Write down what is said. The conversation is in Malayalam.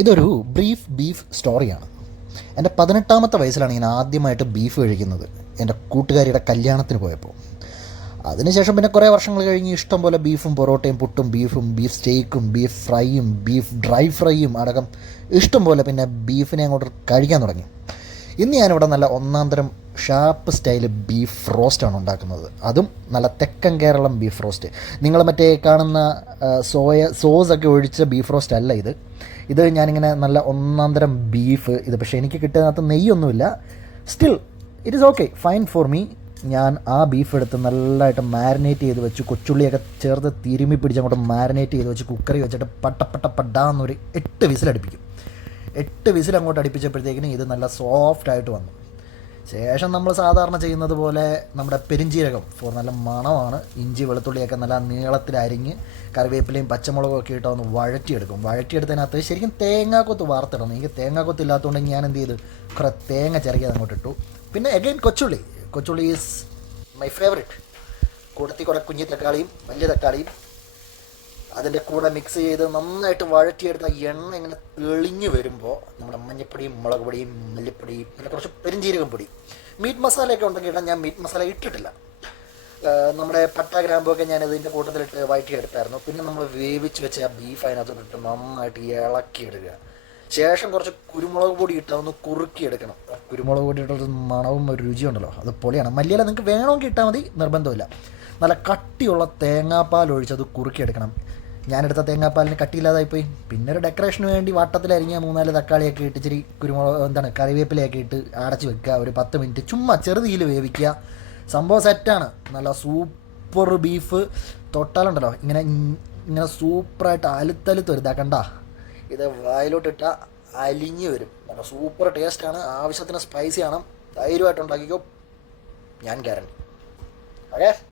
ഇതൊരു ബ്രീഫ് ബീഫ് സ്റ്റോറിയാണ് എന്റെ പതിനെട്ടാമത്തെ വയസ്സിലാണ് ഞാൻ ആദ്യമായിട്ട് ബീഫ് കഴിക്കുന്നത്. എന്റെ കൂട്ടുകാരിയുടെ കല്യാണത്തിന് പോയപ്പോൾ അതിനുശേഷം പിന്നെ കുറേ വർഷങ്ങൾ കഴിഞ്ഞ് ഇഷ്ടം പോലെ ബീഫും പൊറോട്ടയും പുട്ടും ബീഫും ബീഫ് സ്റ്റേക്കും ബീഫ് ഫ്രൈയും ബീഫ് ഡ്രൈ ഫ്രൈയും അടക്കം ഇഷ്ടം പോലെ പിന്നെ ബീഫിനെ അങ്ങോട്ട് കഴിക്കാൻ തുടങ്ങി. ഇന്ന് ഞാനിവിടെ നല്ല ഒന്നാം തരം ഷാർപ്പ് സ്റ്റൈൽ ബീഫ് റോസ്റ്റാണ് ഉണ്ടാക്കുന്നത്. അതും നല്ല തെക്കൻ കേരളം ബീഫ് റോസ്റ്റ് നിങ്ങൾ മറ്റേ കാണുന്ന സോയ സോസൊക്കെ ഒഴിച്ച ബീഫ് റോസ്റ്റ് അല്ല ഇത്. ഇത് ഞാനിങ്ങനെ നല്ല ഒന്നാം തരം ബീഫ്. ഇത് പക്ഷേ എനിക്ക് കിട്ടുന്നതിനകത്ത് നെയ്യൊന്നുമില്ല. Still it is okay fine for me ഞാൻ ആ ബീഫ് എടുത്ത് നല്ലതായിട്ട് മാരിനേറ്റ് ചെയ്ത് വെച്ച് കൊച്ചുള്ളിയൊക്കെ ചേർത്ത് തിരുമ്മി പിടിച്ച് അങ്ങോട്ട് മാരിനേറ്റ് ചെയ്ത് വെച്ച് കുക്കറി വെച്ചിട്ട് പട്ട പട്ട പടാന്നൊരു എട്ട് വിസിലടിപ്പിക്കും. എട്ട് വിസിൽ അങ്ങോട്ട് അടുപ്പിച്ചപ്പോഴത്തേക്കിനും ഇത് നല്ല സോഫ്റ്റ് ആയിട്ട് വന്നു. ശേഷം നമ്മൾ സാധാരണ ചെയ്യുന്നത് പോലെ നമ്മുടെ പെരിഞ്ചീരകം. ഫോർ നല്ല മണമാണ്. ഇഞ്ചി വെളുത്തുള്ളിയൊക്കെ നല്ല നീളത്തിൽ അരിഞ്ഞ് കറിവേപ്പിലയും പച്ചമുളകും ഒക്കെ ഇട്ട് ഒന്ന് വഴറ്റിയെടുക്കും. വഴറ്റിയെടുത്തതിനകത്ത് ശരിക്കും തേങ്ങാക്കൊത്ത് വാർത്തിടണം എനിക്ക് തേങ്ങാക്കൊത്ത് ഇല്ലാത്തതുകൊണ്ട് ഞാൻ എന്ത് ചെയ്തു? കുറേ തേങ്ങ ചിരകിയത് അങ്ങോട്ട് ഇട്ടു. പിന്നെ എഗൈൻ കൊച്ചുള്ളി. കൊച്ചുള്ളി ഈസ് മൈ ഫേവറേറ്റ് കൊടുത്തി കുറേ കുഞ്ഞി തക്കാളിയും വലിയ തക്കാളിയും അതിന്റെ കൂടെ മിക്സ് ചെയ്ത് നന്നായിട്ട് വഴറ്റിയെടുത്ത എണ്ണ ഇങ്ങനെ തെളിഞ്ഞ് വരുമ്പോൾ നമ്മുടെ മഞ്ഞപ്പൊടിയും മുളക് പൊടിയും മല്ലിപ്പൊടിയും പിന്നെ കുറച്ച് പെരിഞ്ചീരകം പൊടി. മീറ്റ് മസാലയൊക്കെ ഉണ്ടെങ്കിൽ ഇടാൻ ഞാൻ മീറ്റ് മസാല ഇട്ടിട്ടില്ല. നമ്മുടെ പട്ട ഗ്രാമ്പൊക്കെ ഞാൻ ഇതിന്റെ കൂട്ടത്തിലിട്ട് വഴറ്റിയെടുത്തായിരുന്നു. പിന്നെ നമ്മൾ വേവിച്ച് വെച്ച ആ ബീഫ് അതിനകത്തോട്ടിട്ട് നന്നായിട്ട് ഇളക്കിയെടുക്കുക. ശേഷം കുറച്ച് കുരുമുളക് പൊടി ഇട്ട് അതൊന്ന് കുറുക്കിയെടുക്കണം. കുരുമുളക് പൊടി ഇട്ടൊരു മണവും ഒരു രുചിയുണ്ടല്ലോ. അത് പൊളിയാണ് മല്ലിയില നിങ്ങൾക്ക് വേണമെങ്കിൽ ഇട്ടാൽ മതി നിർബന്ധമില്ല. നല്ല കട്ടിയുള്ള തേങ്ങാപ്പാൽ ഒഴിച്ച് അത് കുറുക്കിയെടുക്കണം. ഞാനെടുത്ത തേങ്ങാപ്പാലിന് കട്ടിയില്ലാതായിപ്പോയി. പിന്നെ ഒരു ഡെക്കറേഷന് വേണ്ടി വട്ടത്തിലരിഞ്ഞ മൂന്നാൽ തക്കാളിയൊക്കെ ഇട്ട് ഇച്ചിരി കുരുമുളക് എന്താണ് കറിവേപ്പിലയൊക്കെ ഇട്ട് അടച്ച് വെക്കുക. ഒരു പത്ത് മിനിറ്റ് ചുമ്മാ ചെറുതീയിൽ വേവിക്കുക. സംഭവം സെറ്റാണ് നല്ല സൂപ്പർ ബീഫ് തൊട്ടാലുണ്ടല്ലോ. ഇങ്ങനെ ഇങ്ങനെ സൂപ്പറായിട്ട് അലുത്തലുത്ത് വരുതാക്കണ്ട ഇത് വായിലോട്ടിട്ട അലിഞ്ഞ് വരും. നല്ല സൂപ്പർ ടേസ്റ്റാണ് ആവശ്യത്തിന് സ്പൈസി ആണ്. ധൈര്യമായിട്ട് ഉണ്ടാക്കിക്കോ. ഞാൻ ഗ്യാരണ്ടി ഓക്കെ